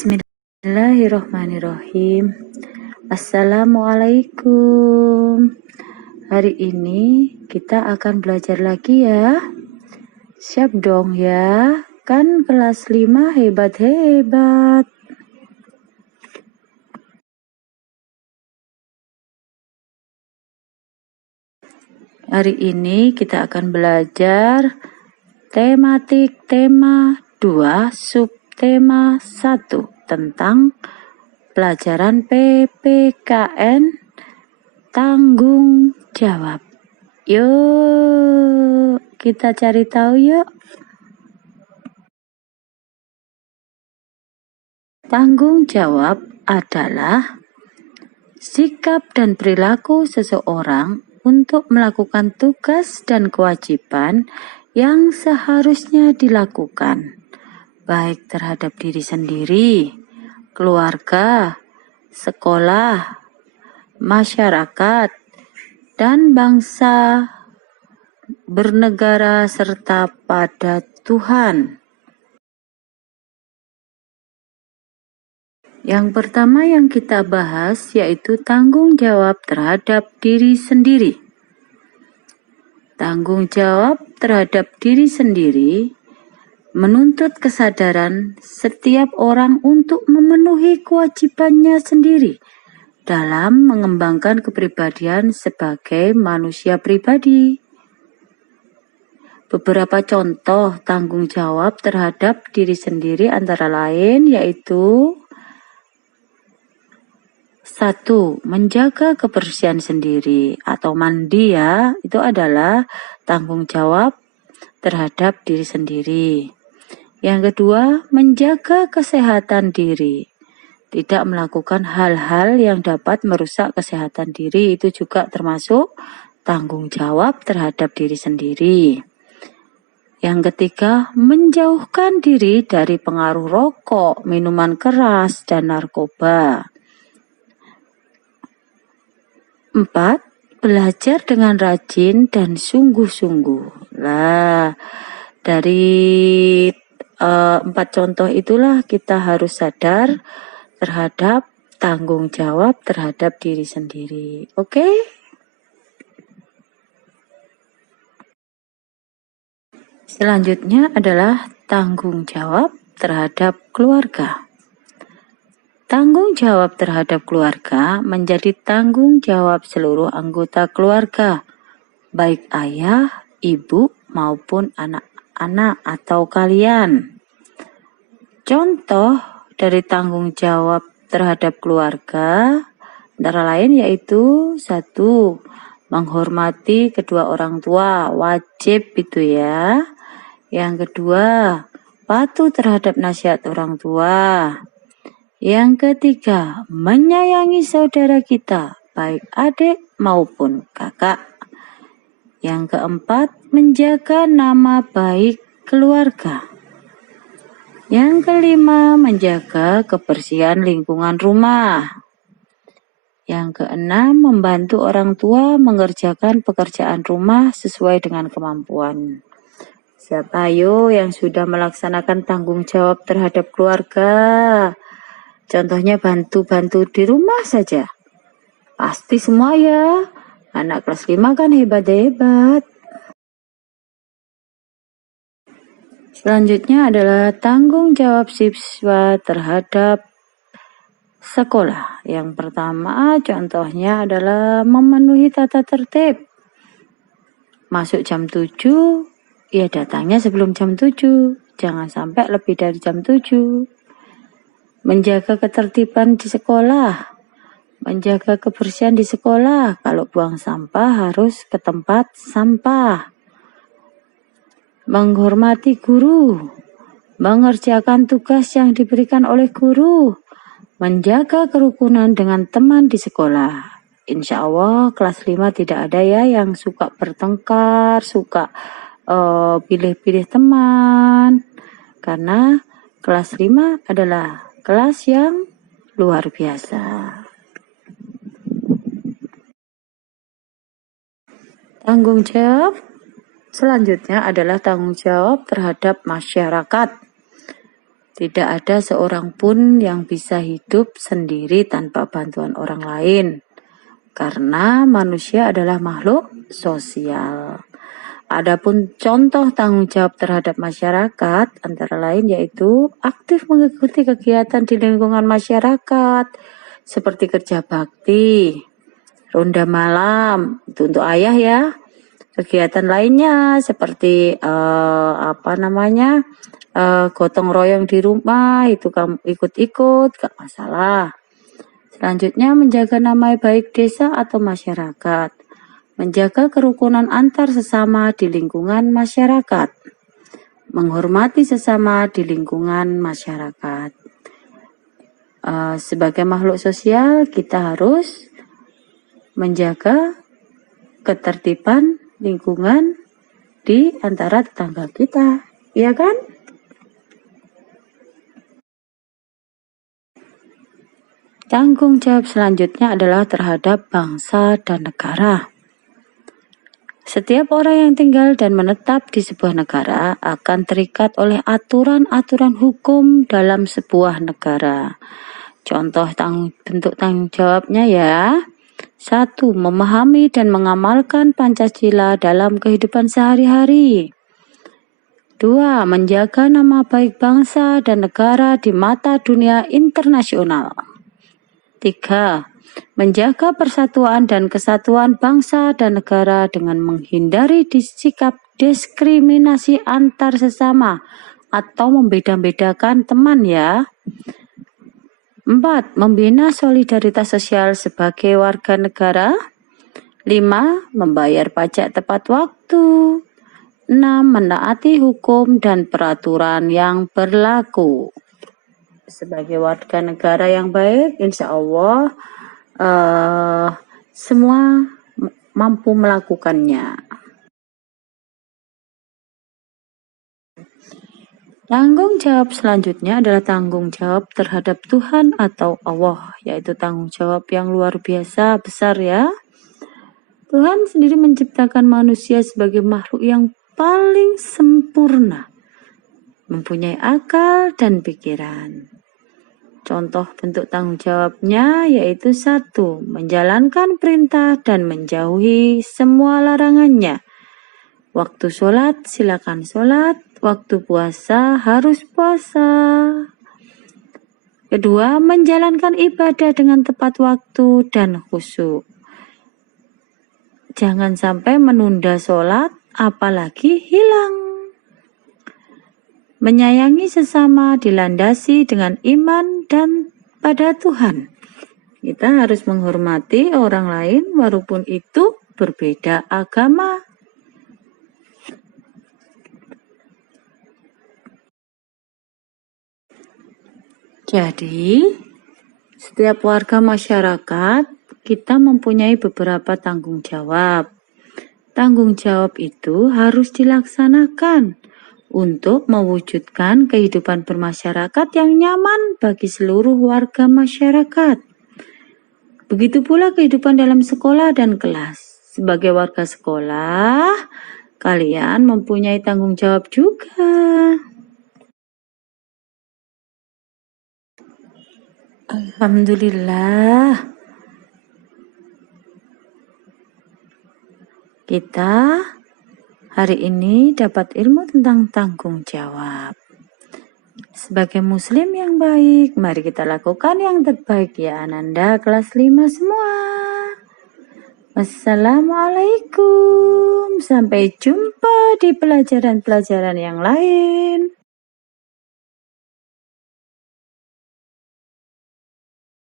Bismillahirrohmanirrohim. Assalamualaikum. Hari ini kita akan belajar lagi ya. Siap dong ya. Kan kelas 5 hebat-hebat. Hari ini kita akan belajar tematik tema 2 subtema 1 tentang pelajaran PPKN tanggung jawab. Yuk, kita cari tahu yuk. Tanggung jawab adalah sikap dan perilaku seseorang untuk melakukan tugas dan kewajiban yang seharusnya dilakukan, baik terhadap diri sendiri, keluarga, sekolah, masyarakat, dan bangsa, bernegara, serta pada Tuhan. Yang pertama yang kita bahas yaitu tanggung jawab terhadap diri sendiri. Tanggung jawab terhadap diri sendiri menuntut kesadaran setiap orang untuk memenuhi kewajibannya sendiri dalam mengembangkan kepribadian sebagai manusia pribadi. Beberapa contoh tanggung jawab terhadap diri sendiri antara lain yaitu 1. Menjaga kebersihan sendiri atau mandi ya, itu adalah tanggung jawab terhadap diri sendiri. Yang kedua, menjaga kesehatan diri. Tidak melakukan hal-hal yang dapat merusak kesehatan diri, itu juga termasuk tanggung jawab terhadap diri sendiri. Yang ketiga, menjauhkan diri dari pengaruh rokok, minuman keras, dan narkoba. 4. Belajar dengan rajin dan sungguh-sungguh. Nah, dari 4 contoh itulah kita harus sadar terhadap tanggung jawab terhadap diri sendiri. Oke? Selanjutnya adalah tanggung jawab terhadap keluarga. Tanggung jawab terhadap keluarga menjadi tanggung jawab seluruh anggota keluarga, baik ayah, ibu, maupun anak-anak atau kalian. Contoh dari tanggung jawab terhadap keluarga antara lain yaitu 1. Menghormati kedua orang tua, wajib itu ya. Yang kedua, patuh terhadap nasihat orang tua. Yang ketiga, menyayangi saudara kita, baik adik maupun kakak. Yang keempat, menjaga nama baik keluarga. Yang kelima, menjaga kebersihan lingkungan rumah. Yang keenam, membantu orang tua mengerjakan pekerjaan rumah sesuai dengan kemampuan. Siapa ayo yang sudah melaksanakan tanggung jawab terhadap keluarga? Contohnya bantu-bantu di rumah saja. Pasti semua ya. Anak kelas 5 kan hebat-hebat. Selanjutnya adalah tanggung jawab siswa terhadap sekolah. Yang pertama contohnya adalah memenuhi tata tertib. Masuk jam 7, ya datangnya sebelum jam 7. Jangan sampai lebih dari jam 7. Menjaga ketertiban di sekolah, menjaga kebersihan di sekolah. Kalau buang sampah harus ke tempat sampah. Menghormati guru, mengerjakan tugas yang diberikan oleh guru, menjaga kerukunan dengan teman di sekolah. Insya Allah kelas 5 tidak ada ya yang suka bertengkar, suka pilih-pilih teman. Karena kelas 5 adalah kelas yang luar biasa. Tanggung jawab selanjutnya adalah tanggung jawab terhadap masyarakat. Tidak ada seorang pun yang bisa hidup sendiri tanpa bantuan orang lain, karena manusia adalah makhluk sosial. Adapun contoh tanggung jawab terhadap masyarakat antara lain yaitu aktif mengikuti kegiatan di lingkungan masyarakat seperti kerja bakti, ronda malam, itu untuk ayah ya. Kegiatan lainnya seperti gotong royong di rumah, itu kamu ikut-ikut, gak masalah. Selanjutnya, menjaga nama baik desa atau masyarakat. Menjaga kerukunan antar sesama di lingkungan masyarakat. Menghormati sesama di lingkungan masyarakat. Sebagai makhluk sosial, kita harus menjaga ketertiban lingkungan di antara tetangga kita, iya kan? Tanggung jawab selanjutnya adalah terhadap bangsa dan negara. Setiap orang yang tinggal dan menetap di sebuah negara akan terikat oleh aturan-aturan hukum dalam sebuah negara. Contoh bentuk tanggung jawabnya ya. 1. Memahami dan mengamalkan Pancasila dalam kehidupan sehari-hari. 2. Menjaga nama baik bangsa dan negara di mata dunia internasional. 3. Menjaga persatuan dan kesatuan bangsa dan negara dengan menghindari sikap diskriminasi antar sesama atau membeda-bedakan teman ya. 4. Membina solidaritas sosial sebagai warga negara. 5. Membayar pajak tepat waktu. 6. Menaati hukum dan peraturan yang berlaku. Sebagai warga negara yang baik, insya Allah semua mampu melakukannya. Tanggung jawab selanjutnya adalah tanggung jawab terhadap Tuhan atau Allah, yaitu tanggung jawab yang luar biasa besar ya. Tuhan sendiri menciptakan manusia sebagai makhluk yang paling sempurna, mempunyai akal dan pikiran. Contoh bentuk tanggung jawabnya yaitu 1. Menjalankan perintah dan menjauhi semua larangannya. Waktu sholat silakan sholat, waktu puasa harus puasa. Kedua, menjalankan ibadah dengan tepat waktu dan khusyuk. Jangan sampai menunda sholat, apalagi hilang. Menyayangi sesama dilandasi dengan iman dan pada Tuhan. Kita harus menghormati orang lain walaupun itu berbeda agama. Jadi, setiap warga masyarakat kita mempunyai beberapa tanggung jawab. Tanggung jawab itu harus dilaksanakan untuk mewujudkan kehidupan bermasyarakat yang nyaman bagi seluruh warga masyarakat. Begitu pula kehidupan dalam sekolah dan kelas. Sebagai warga sekolah, kalian mempunyai tanggung jawab juga. Alhamdulillah. Kita hari ini dapat ilmu tentang tanggung jawab. Sebagai muslim yang baik, mari kita lakukan yang terbaik ya Ananda kelas 5 semua. Wassalamualaikum. Sampai jumpa di pelajaran-pelajaran yang lain.